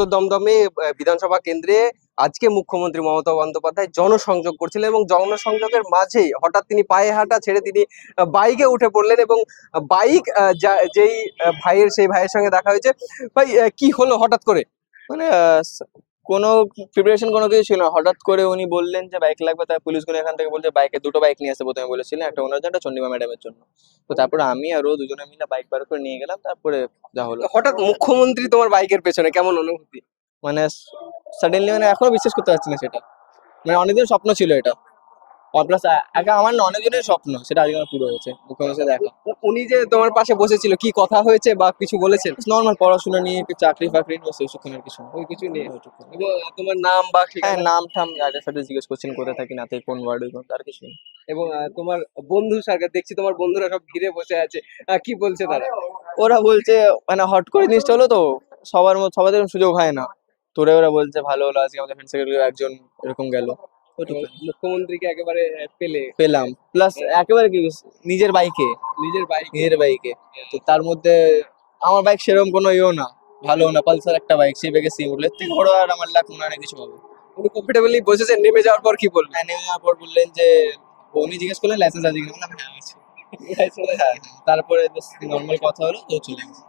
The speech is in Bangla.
উত্তর দমদমে বিধানসভা কেন্দ্রে আজকে মুখ্যমন্ত্রী মমতা বন্দ্যোপাধ্যায় জনসংযোগ করছিলেন এবং জনসংযোগের মাঝেই হঠাৎ তিনি পায়ে হাঁটা ছেড়ে তিনি বাইকে উঠে পড়লেন এবং বাইক যেই সেই ভাইয়ের সঙ্গে দেখা হয়েছে। ভাই, কি হলো হঠাৎ করে? মানে কোনো প্রিপারেশন কোনো কিছু ছিল না। হঠাৎ করে উনি বললেন যে বাইক লাগবে, তার পুলিশগুলো এখান থেকে বলছে বাইকে দুটো বাইক নিয়ে আসতে প্রথমে বলেছিলেন, একটা ওনার জন্য একটা চন্ডিমা ম্যাডামের জন্য। তো তারপরে আমি আর ও দুজনে মিলে বাইক বার করে নিয়ে গেলাম, তারপরে যা হলো। হঠাৎ মুখ্যমন্ত্রী তোমার বাইকের পেছনে, কেমন অনুভূতি? মানে সাডেনলি মানে এখনো বিশ্বাস করতে পারছি না সেটা। মানে অনেকদিন স্বপ্ন ছিল এটা। প্লাস একা আমার না, অনেকজনের স্বপ্ন, সেটা আজকে আমার পুরো হয়েছে মুখ্যমন্ত্রীর সাথে দেখা। উনি যে তোমার পাশে বসেছিল, কি কথা হয়েছে বা কিছু বলেছেন? নর্মাল পড়াশোনা নিয়ে, একটু চাকরি ফাকরি নিয়ে, সেসব কিছু না। ওই কিছু নিয়ে? ওইটুকু। এবং তোমার নাম বা হ্যাঁ, ঠিকানা? নাম ঠাম আগে সাথে জিজ্ঞেস করছেন, কোথায় থাকি না থাকি, কোন ওয়ার্ড, আর কিছু নেই। এবং তোমার বন্ধু সরকার দেখছি, তোমার বন্ধুরা সব ঘিরে বসে আছে, কি বলছে তারা? ওরা বলছে মানে হট করে জিনিসটা হলো তো, সবার এরকম সুযোগ হয় না। তোরে ওরা বলছে ভালো হলো আজকে আমাদের ফ্রেন্ড সার্কেল একজন এরকম গেল। এবং ওইটুকু মুখ্যমন্ত্রীকে একেবারে পেলে পেলাম। প্লাস একেবারে কি নিজের বাইকে, নিজের বাইক। নিজের বাইকে। তো তার মধ্যে আমার বাইক সেরকম কোনো ইয়েও না, ভালো না, পালসার একটা বাইক, সেই বাইকে সি উঠলে এর থেকে বড় আর আমার লাখ মনে হয় না কিছু হবে। উনি কমফোর্টেবলি বসেছেন, নেমে যাওয়ার পর কি বলবেন? হ্যাঁ, নেমে যাওয়ার পর বললেন যে, উনি জিজ্ঞেস করলেন লাইসেন্স আছে কিনা, বললাম হ্যাঁ আছে। হ্যাঁ, তারপরে নর্মাল কথা হলো, তো চলে গেছে।